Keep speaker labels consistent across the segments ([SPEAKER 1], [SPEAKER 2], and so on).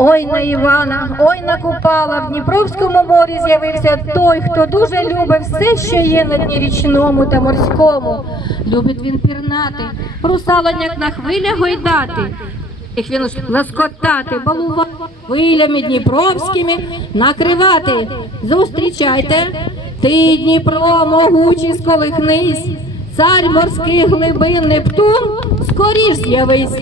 [SPEAKER 1] Ой на Івана, ой на Купала, в Дніпровському морі з'явився той, хто дуже любить все, що є на дні річному та морському. Любить він пірнати, русалоняк на хвилях гойдати. Їх він ласкотати, балувати, хвилями дніпровськими накривати. Зустрічайте, ти, Дніпро, могучий сколихнись, цар морських глибин Нептун, скоріш з'явись.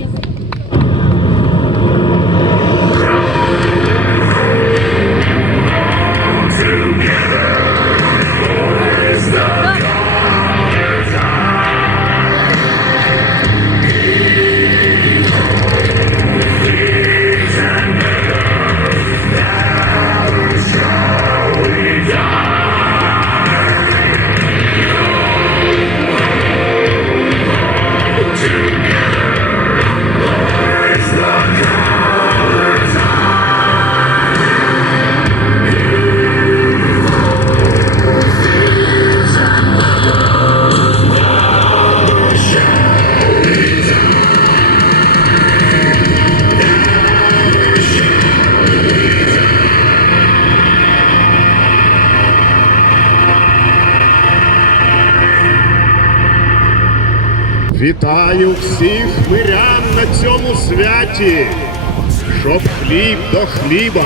[SPEAKER 2] Вітаю всіх мирян на цьому святі, щоб хліб до хліба,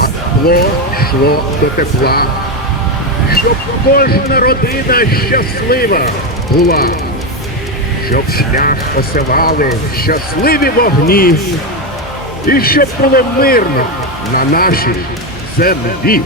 [SPEAKER 2] а тепло йшло до тепла, щоб кожна родина щаслива була, щоб шлях посилали щасливі вогні, і щоб було мирно на нашій землі.